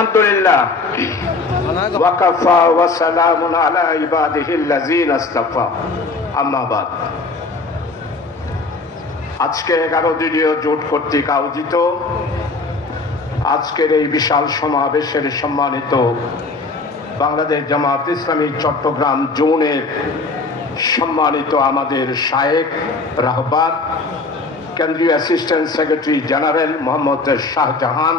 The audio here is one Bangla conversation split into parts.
আলহামদুলিল্লাহ ওয়া কাফা ওয়া সালামুন আলা ইবাদিহিল্লাযিনা ইসতাফা আম্মা বাদ। আজকে 11 দিনীয় জোট কর্তৃক আয়োজিত আজকের এই বিশাল সমাবেশের সম্মানিত বাংলাদেশ জামাত ইসলামী চট্টগ্রাম জোনের সম্মানিত আমাদের শায়েখ রাহবার কেন্দ্রীয় assistant secretary general Mohammad Shahjahan,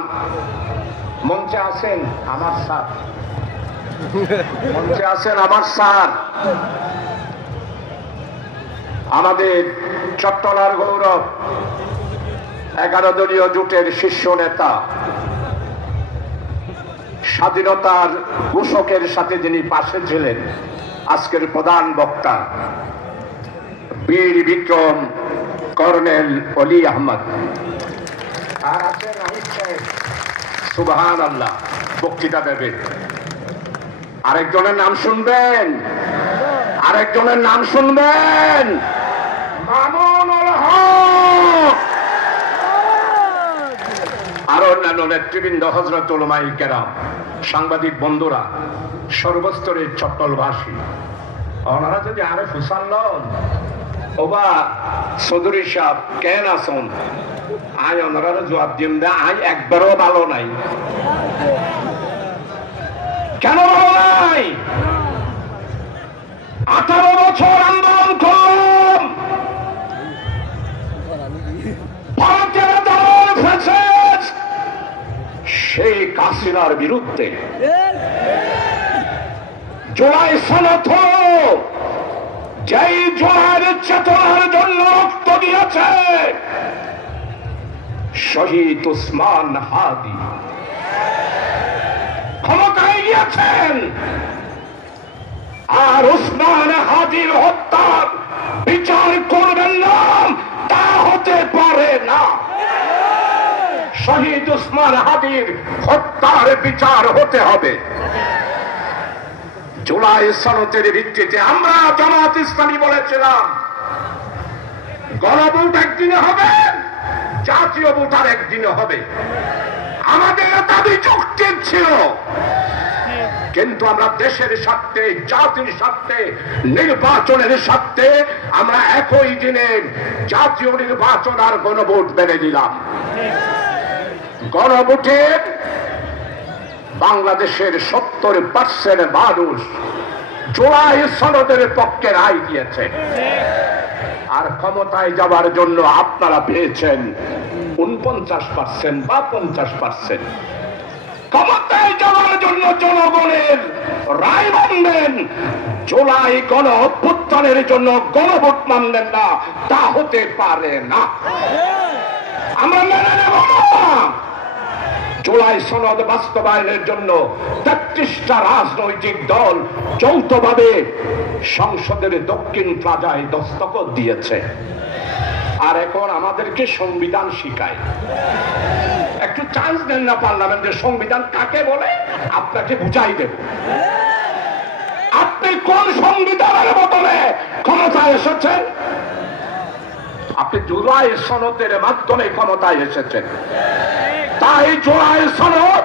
মঞ্চে আছেন আমার স্যার, মঞ্চে আছেন আমার স্যার, আমাদের চট্টলার গৌরব 11 দলীয় জোটের শীর্ষ নেতা, স্বাধীনতার ঘোষকের সাথে যিনি পাশে ছিলেন, আজকের প্রধান বক্তা বীর বিক্রম কর্নেল অলি আহমদ, আর আছেন আনিস সাহেব, সুবহানাল্লাহ, বক্তৃতা দেবেন। আরেকজনের নাম শুনবেন, আরেকজনের নাম শুনবেন, মামুনুল হক, আরো অন্যান্য নেতৃবৃন্দ, হযরত উলামায়ে কেরাম, সাংবাদিক বন্ধুরা, সর্বস্তরের চট্টলবাসী, ওনারা যদি আরে ফুসান লন ওবা চৌধুরী সাহেব কেন আসুন, আই ওনারা জবাব দিন দে, আই একবারও ভালো নাই। কেন ভালো নাই? 18 বছর আন্দোলন করলাম, ভারতের দমন ফ্যাসিস্ট শেখ হাসিনার বিরুদ্ধে জুলাই সনদ, যেই জুলাইয়ের চেতনার জন্য রক্ত দিয়েছে শহীদ ওসমান হাদি, ক্ষমতায় গিয়েছেন, আর ওসমান হাদির হত্যার বিচার করবেন না, তা হতে পারে না। শহীদ ওসমান হাদির হত্যার বিচার হতে হবে। জুলাই সনদের ভিত্তিতে আমরা জামাত ইসলামী বলেছিলাম গণভোট একদিনে হবে, জাতীয় ভোট আর একদিনে হবে। আমাদের দাবি যৌক্তিক ছিল, কিন্তু আমরা দেশের স্বার্থে, জাতির স্বার্থে, নির্বাচনের স্বার্থে আমরা একই দিনে জাতীয় নির্বাচন আর গণভোট মেনে দিলাম। গণভোটের বাংলাদেশের 70% মানুষ জুলাই সনদের পক্ষে রায় দিয়েছে, আর ক্ষমতায় যাওয়ার জন্য আপনারা পেয়েছেন 49% বা 50%। ক্ষমতায় যাওয়ার জন্য জনগণের রায় মানবেন, জুলাই গণ অভ্যুত্থানের জন্য গণভোট মানবেন না, তা হতে পারে না, আমরা মেনে নেব না। জুলাই সনদ বাস্তবায়নের জন্য 33টা রাজনৈতিক দল যৌথভাবে সংসদের দক্ষিণ প্লাজায় দস্তখত দিয়েছে, আর এখন আমাদেরকে সংবিধান শিখায়। একটু চান্স দেন না পার্লামেন্টের, সংবিধান কাকে বলে আপনাকে বুঝাই দেব। আপনি কোন সংবিধানের বদলে ক্ষমতায় এসেছেন? আপনি জুলাই সনদের মাধ্যমে ক্ষমতায় এসেছেন, তাই জুলাই সনদ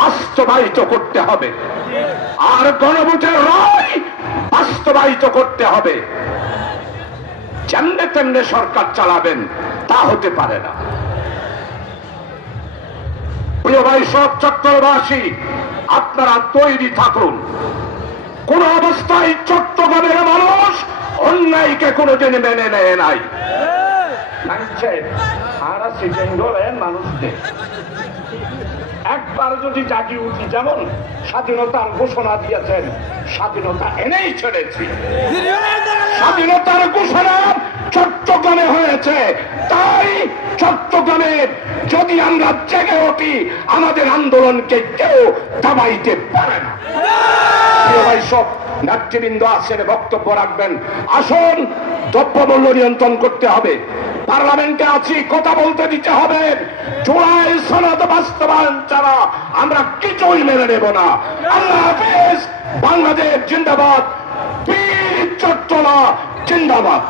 বাস্তবায়িত করতে হবে, আর গণভোটের রায় বাস্তবায়িত করতে হবে। যেমনে তেমনে সরকার চালাবেন তা হতে পারে না। প্রিয় ভাই সব চট্টগ্রামবাসী, আপনারা তৈরি থাকুন। কোন অবস্থায় চট্টগ্রামের মানুষ অন্যায়কে কোনোদিন মেনে নেয় নাই। মানুষদের একবার যদি জাগিয়ে উঠি, যেমন স্বাধীনতার ঘোষণা দিয়েছেন, স্বাধীনতা এনেই ছেড়েছি, স্বাধীনতার ঘোষণা চট্টগ্রামে হয়েছে, তাই চট্টগ্রামে যদি আমরা জেগে উঠি, আমাদের আন্দোলনকে কেউ দাবাইতে পারে না। সব নেতৃবৃন্দ আছেন, বক্তব্য রাখবেন। আসুন, দ্রব্যমূল্য নিয়ন্ত্রণ করতে হবে, পার্লামেন্টে আছি, কথা বলতে দিতে হবে। জুলাই সনদ বাস্তবায়ন ছাড়া আমরা কিছুই মেনে নেব না। আল্লাহ হাফেজ। বাংলাদেশ জিন্দাবাদ, বীর চট্টলা জিন্দাবাদ।